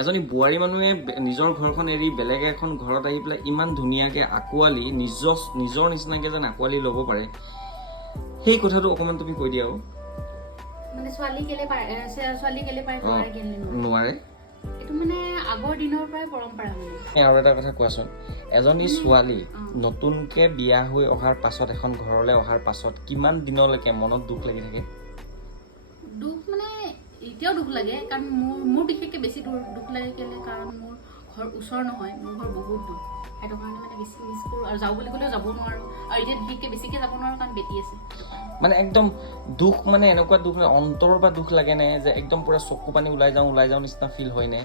এজনী বোৱাৰী মানুহে নিজৰ ঘৰখন এৰি বেলেগ এখন ঘৰত আহি পেলাই ইমান ধুনীয়াকৈ আঁকোৱালি নিজৰ নিচিনাকৈ যেন আঁকোৱালি ল'ব পাৰে, সেই কথাটো অকণমান তুমি কৈ দিয়া আৰু। মানে ছোৱালী কেলে পাৰে নোৱাৰে এইটো মানে আগৰ দিনৰ পৰাই পৰম্পৰা মানে। আৰু এটা কথা কোৱাচোন, এজনী ছোৱালী নতুনকৈ বিয়া হৈ অহাৰ পাছত এখন ঘৰলৈ অহাৰ পাছত কিমান দিনলৈকে মনত দুখ লাগি থাকে? দুখ মানে এতিয়াও দুখ লাগে, কাৰণ মোৰ বিশেষকৈ বেছি দুখ লাগে কেলে, কাৰণ মোৰ ঘৰ ওচৰ নহয়, মোৰ ঘৰ বহুত দূৰ, সেইটো কাৰণে মানে বেছি মিছ কৰোঁ। আৰু যাওঁ বুলি ক'লেও যাব নোৱাৰোঁ, আৰু এতিয়া বিশেষকৈ বেছিকৈ যাব নোৱাৰোঁ কাৰণ বেটি আছে। মানে একদম দুখ, মানে এনেকুৱা দুখ নাই, অন্তৰৰ পৰা দুখ লাগে নে, যে একদম পুৰা চকু পানী ওলাই যাওঁ নিচিনা ফিল হয় নে,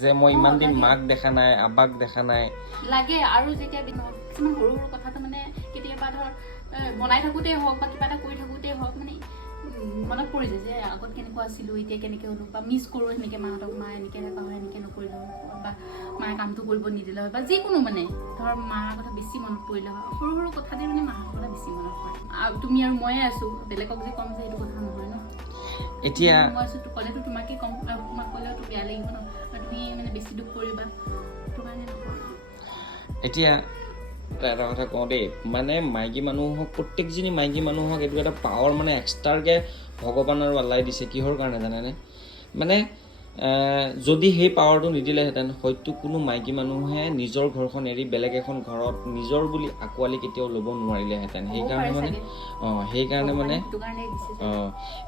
যে মই ইমান দিন মাক দেখা নাই, আবাক দেখা নাই? লাগে। আৰু যেতিয়া কিছুমান সৰু সৰু কথাটো মানে কেতিয়াবা ধৰ বনাই থাকোঁতেই হওক বা কিবা এটা কৰি থাকোঁতেই হওক, মানে মনত পৰি যায় যে আগত কেনেকুৱা আছিলোঁ, এতিয়া কেনেকৈ হ'লোঁ, বা মিছ কৰোঁ সেনেকৈ মাহঁতক। মা এনেকৈ থকা হয়, এনেকৈ নকৰিলে হয়, বা মায়ে কামটো কৰিব নিদিলে হয়, বা যিকোনো মানে ধৰ মাৰ কথা বেছি মনত পৰিলে হয়। সৰু সৰু কথাতে মানে মাহঁতৰ কথা বেছি মনত পৰে। আৰু তুমি আৰু ময়ে আছোঁ, বেলেগক যে ক'ম যে সেইটো কথা নহয় ন। এতিয়া মই আছোঁ, ক'লেতো তোমাকেই ক'ম, তোমাক ক'লেওতো বেয়া লাগিব ন, আৰু তুমি মানে বেছি দুখ কৰিবা, সেইটো কাৰণে নকৰোঁ। এতিয়া এটা কথা কওঁ দেই, মানে মাইকী মানুহক, প্ৰত্যেকজনী মাইকী মানুহক এইটো এটা পাৱাৰ মানে এক্সট্ৰাকৈ ভগৱান আৰু আল্লাই দিছে। কিহৰ কাৰণে জানেনে? মানে যদি সেই পাৱাৰটো নিদিলেহেঁতেন হয়তো কোনো মাইকী মানুহে নিজৰ ঘৰখন এৰি বেলেগ এখন ঘৰত নিজৰ বুলি আঁকোৱালি কেতিয়াও ল'ব নোৱাৰিলেহেঁতেন। সেইকাৰণে মানে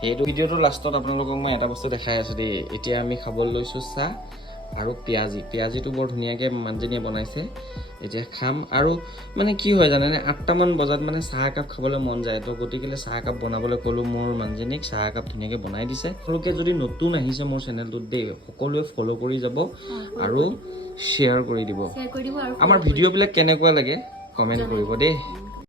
সেইটো ভিডিঅ'টো লাষ্টত আপোনালোকক মই এটা বস্তু দেখাই আছোঁ দেই। এতিয়া আমি খাবলৈ লৈছোঁ চাহ আৰু পিঁয়াজিটো বৰ ধুনীয়াকৈ মানুহজনীয়ে বনাইছে, এতিয়া খাম। আৰু মানে কি হয় জানেনে, 8টামান বজাত মানে চাহ একাপ খাবলৈ মন যায়, তো গতিকে চাহ একাপ বনাবলৈ ক'লোঁ মোৰ মানুহজনীক, চাহ একাপ ধুনীয়াকৈ বনাই দিছে। আপোনালোকে যদি নতুন আহিছে মোৰ চেনেলটোত দেই, সকলোৱে ফ'ল' কৰি যাব আৰু শ্বেয়াৰ কৰি দিব। আমাৰ ভিডিঅ'বিলাক কেনেকুৱা লাগে কমেণ্ট কৰিব দেই।